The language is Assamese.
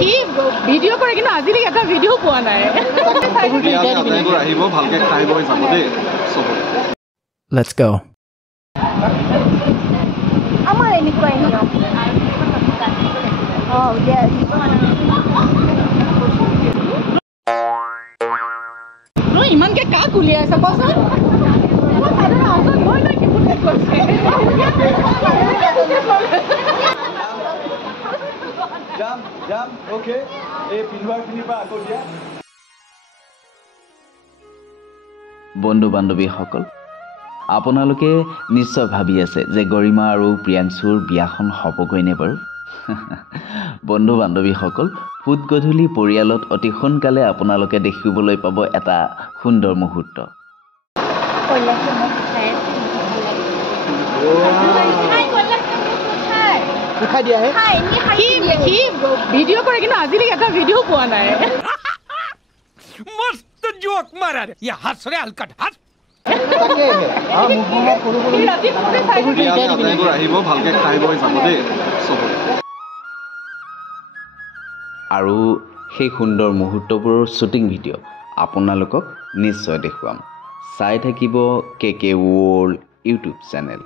কি ভিডিও কৰে কিন্তু আজিলৈকে এটা ভিডিও পোৱা নাই আহিব ভালকে খাই বৈ যাব দেই চবৰে Let's go. আমাৰ এনেকুৱাই নিয়ম ইমানকে কাক উলিয়াইছে কচোন বন্ধু বান্ধৱীসকল আপোনালোকে নিশ্চয় ভাবি আছে যে গৰিমা আৰু প্ৰিয়াংশুৰ বিয়াখন হ'বগৈ নে বাৰু বন্ধু বান্ধৱীসকল পুত গধূলি পৰিয়ালত অতি সোনকালে আপোনালোকে দেখিবলৈ পাব এটা সুন্দৰ মুহূৰ্ত ভিডিও কৰে কিন্তু আজিলৈকে এটা ভিডিও পোৱা নাই मस्त जोक मारा रे ये हंस रे हलकट हंस আহিব ভালকে খাই বৈ যাব দেই চবৰে আৰু সেই সুন্দৰ মুহূৰ্তবোৰৰ শ্বুটিং ভিডিঅ' আপোনালোকক নিশ্চয় দেখুৱাম চাই থাকিব KK World ইউটিউব চেনেল